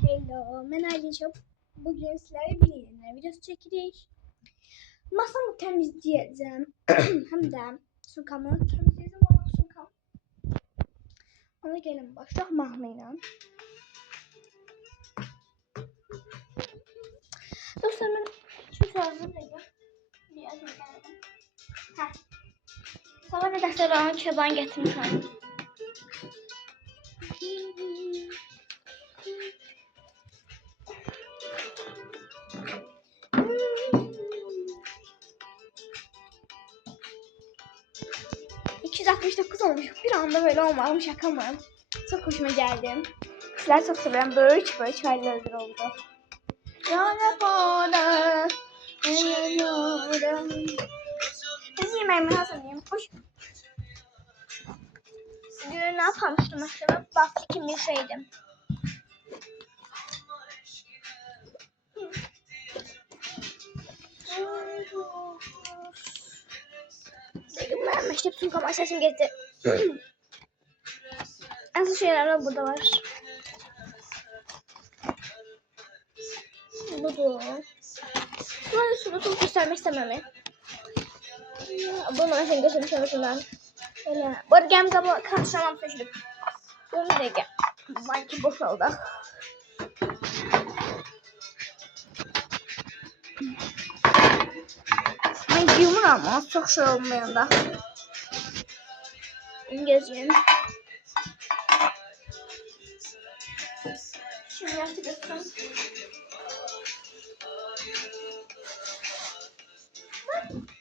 Hello, ben Aylin. Bugün sizlerle bir yeni videosu çekeceğiz. Masamı temizleyeceğim. Hem de sukamı temizleyeceğim. Sukam. Ona gelin başlayalım mahnıyla. Dostlar ben şimdi hazırlayacağım. Biraz geldim. Sabah da dersler çoban getirmişim. ...269 olmuş. Bir anda böyle olmamış, şaka mı? Çok hoşuma geldi. Sizler çok seviyorum. Böyle çaylar oldu. Yana bana, ben yemeğimi hazırlayayım. Hoş. Bugün ne yapmıştım aslında? Bak kim bilseydim. Ben işte bütün kapağı sesim gitti. Nasıl şeyler burada var? Budu. Ben şunu çok göstermek istemem. Bunu sen göstermişim ben. Böyle. Bu arada gem kabı karşılamam seçilip. Bunu da gel. Belki boş oldu. Ben yumur ama çok şey olmayan da. Gezeyim. Şimdi yaptı göstereyim.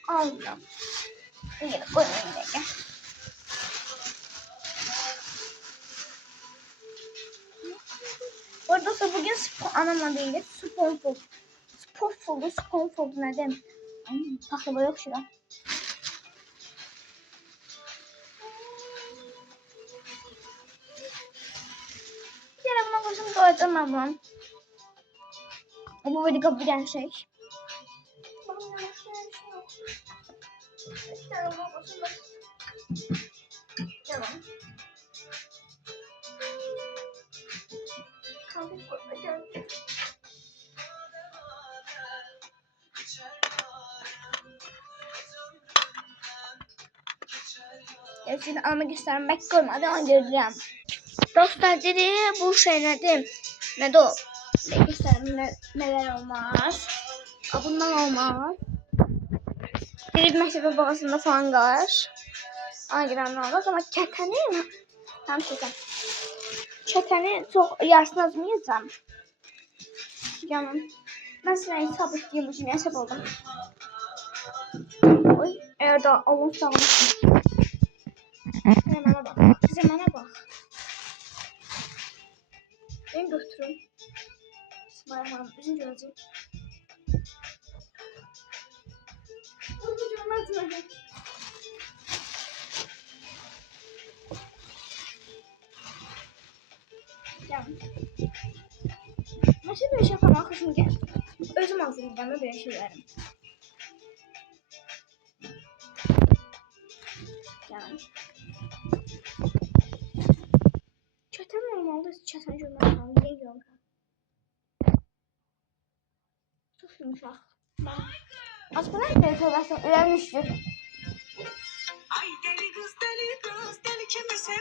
Aldım. Yine koymayayım da gel. Orada da bugün anama değil, sponful. Sponful ne demek? Pahlava yok şurada. Bir kere buna koşum koydum ablam. Bu böyle kabilen şey. Tamam. Şimdi almak göstermek koymadan göreceğim. Dostlar dedi bu şey nedir? Ne de o? Göstereyim neler olmaz. Bundan olmaz. Bir mektebe babasında falan var. Aynen olmaz ama keteni mi? Tam şeker. Keteni çok yarısını azmayacağım. Canım. Mesela sabit diye bu cümleye sebep oldum. Oy, eğer daha avun sağlamışsın. Hemen bak. Bize bana bak. Ben götürün. İsmail Hanım, üzüm görecek. Nasıl bir şey yapamam kızım gel. Özüm ağzını bana bir şey verin. Yani. Çatam normalde çatan görmem lazım. Niye görmem? Çok yumuşak. Az kadar da yapıyorlarsa öğrenmiştir. Ay deli kız deli kimisi.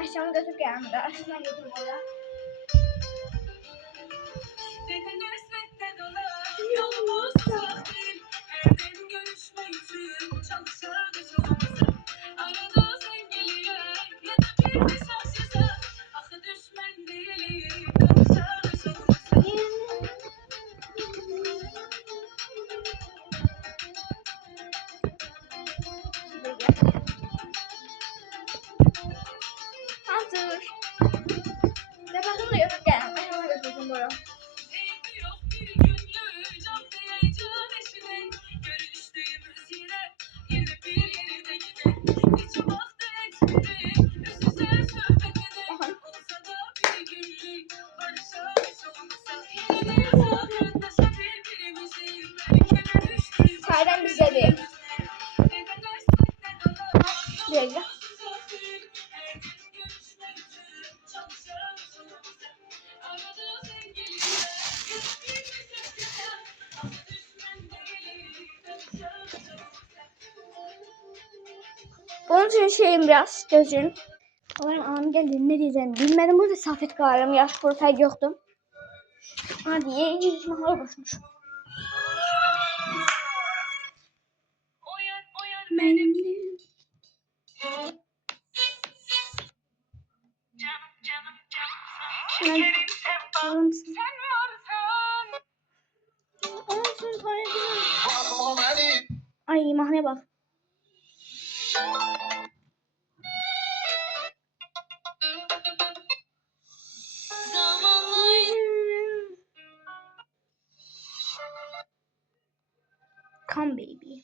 Aşağıma götür geldim de. Aşağıma götür oraya. Yolumuz sahil. Erden görüşme için çalışırız yolumuza. Arada sen geliyor. Ya da bir mesaj yazar. Akı düşmen değilim. Çalışırız yolumuza. Hazır. Onun için şeyim biraz gözüm. Oğlum anam geldi ne diyeceğim bilmedim. Burada Safet karım yaş profil yoktu. Hadi yüz mahal koşmuş. Benim ay mahne bak. Come baby.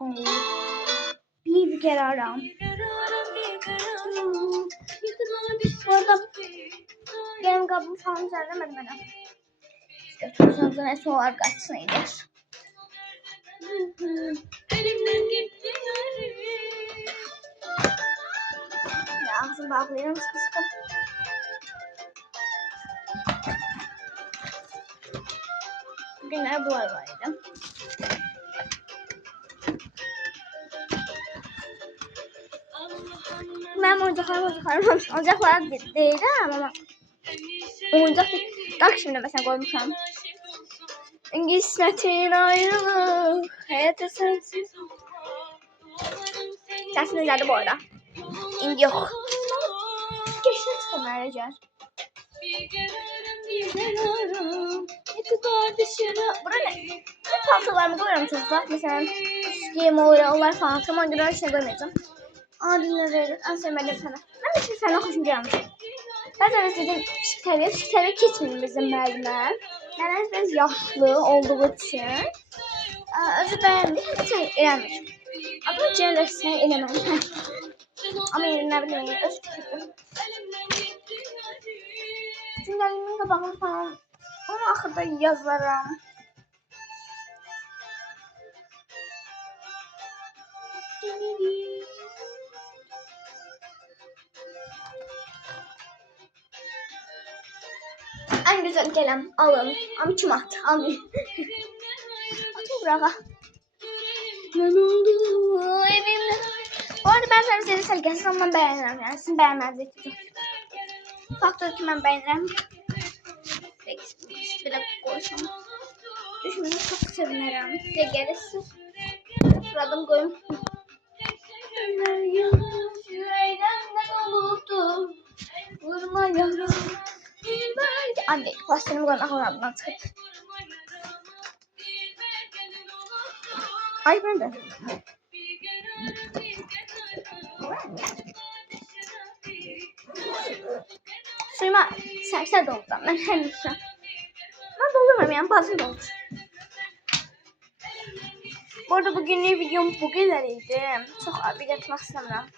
Oh. Bir kere aram. Bu arada benim kabım falan düzenlemedim bana. Götürürseniz ne soğar kaçsın iyidir. Ya ağzını bağlayalım sıkı sıkı. Bugünler bu arabaydı. Ben oyuncaklar değil ama oyuncak değil. Bak şimdi mesela koymuşam. İsmet'in ayrılığı hayata sensiz. Sesini geldi bu arada. İndi yok. Geçti çıkanlar rica. Burada ne? Bu paltolarımı koyuyorum çocuklar. Mesela giyim olur falan. Tamam güzel şey koymayacağım. Adını verir. En sevmediğim sana. Ben de şimdi sana hoşum gelmişim. Ben de dedim şikayet keçmeyeyim bizim müəllimə. Nənəniz biraz yaşlı olduğu için özü beğendi. Sen eləmir. Ama gəlirsə eləməm. Ama yerine bilmeyi öz fikrim. Gündəlimin qabağını falan onu axırda yazaram. En güzel kalem alın. Ama kim attı? Alın. Atın bırağa. Ne oldu evimde? Bu arada ben sana size gelsin ama ben beğenirim yani. Sizin beğenmezdik. Faktör ki ben beğenirim. Peki böyle koysam. Düşünün çok sevinirim. Size gelirsin. Sıradım koyun. Yüreğimden olurdu. Vurma yavrum. Anne plastiğimi koymak oradan çıkıp. Ay ben de. Suyuma serser dolduracağım. Ben henüz ben doldurmam yani fazla doldur. Bu arada bugünlük videom bu kadarıydı. Çok abi yatmak istemiyorum.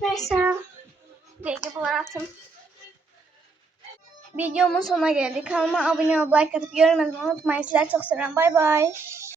Neyse. Bilgi bulatım. Videomun sonuna geldik. Kanalıma abone olup like atıp yorum yazmayı unutmayın. Sizleri çok seviyorum. Bay bay.